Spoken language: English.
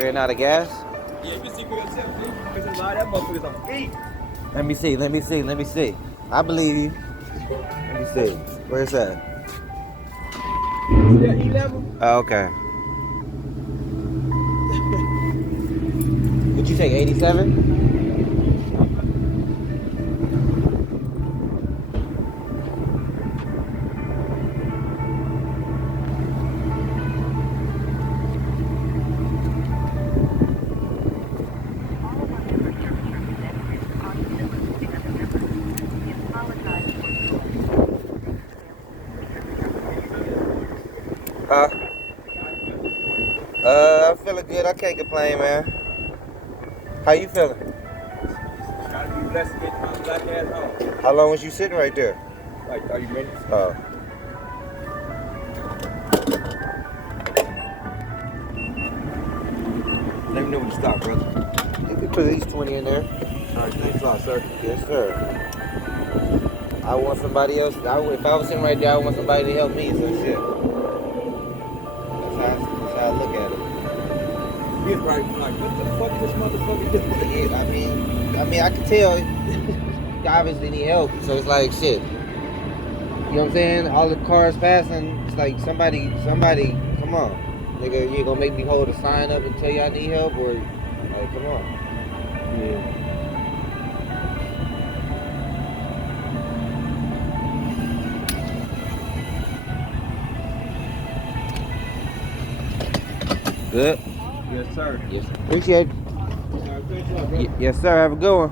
ran out of gas? Yeah, you can see for yourself, see? Because a lot of that motherfuckers on E. Let me see, let me see, let me see. I believe you. Let me see. Where's that? Yeah, E level. Oh, okay. Would you take 87? Huh? I'm feeling good. I can't complain, man. How you feeling? Gotta be blessed to get my black ass home. How long was you sitting right there? Like 30 minutes. Oh. Let me know when to stop, brother. You can put at least 20 in there. All right, thanks a lot, sir. Yes, sir. I want somebody else. If I was sitting right there, I want somebody to help me. So shit. That's how I look at it. He's right, like, what the fuck this motherfucker doing? Yeah, I mean, I can tell. You obviously need help. So it's like shit. You know what I'm saying? All the cars passing. It's like somebody, come on, nigga. You gonna make me hold a sign up and tell you I need help, or like, come on. Yeah. Good. Yes, sir. Yes. Appreciate it. All right, thanks a lot, brother. Yes, sir. Have a good one.